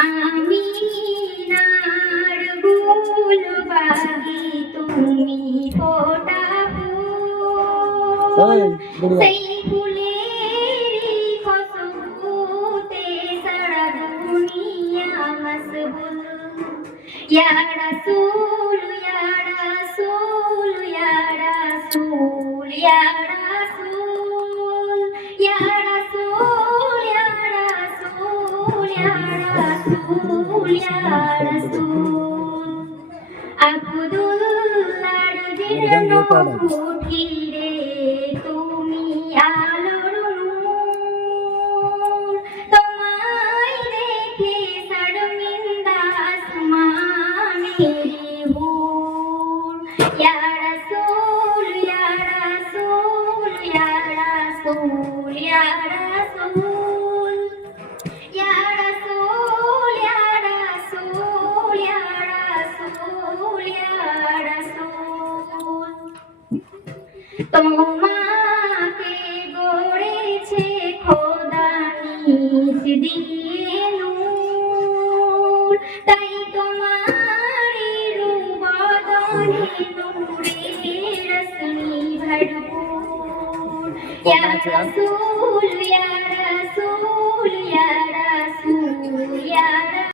আমিনার গুল বাগি তুমি ফোটা ফুল সেই ফুলেরই খুশবুতে সারা দুনিয়া মশগুল ইয়া রাসূল ইয়া রাসূল ইয়া রাসূল ইয়া রাসূল ইয়া রাসূল ইয়া রাসূল ইয়া রাসূল ইয়া রাসূল আব্দুল্লাহর জীর্ণ কুঠিরে তুমি আলোর নূর তোমায় দেখে শর্মিন্দা আসমানের হুর ইয়া রাসূল ইয়া রাসূল ইয়া রাসূল ইয়া রাসূল ইয়া রাসূল ইয়া রাসূল ইয়া রাসূল ইয়া রাসূল তোমাকে গড়েছে খোদা নিজ দিয়ে নূর তাই তোমারি রূপবদনে নূরে রশ্মি ভরপুর ইয়া রাসূল ইয়া রাসূল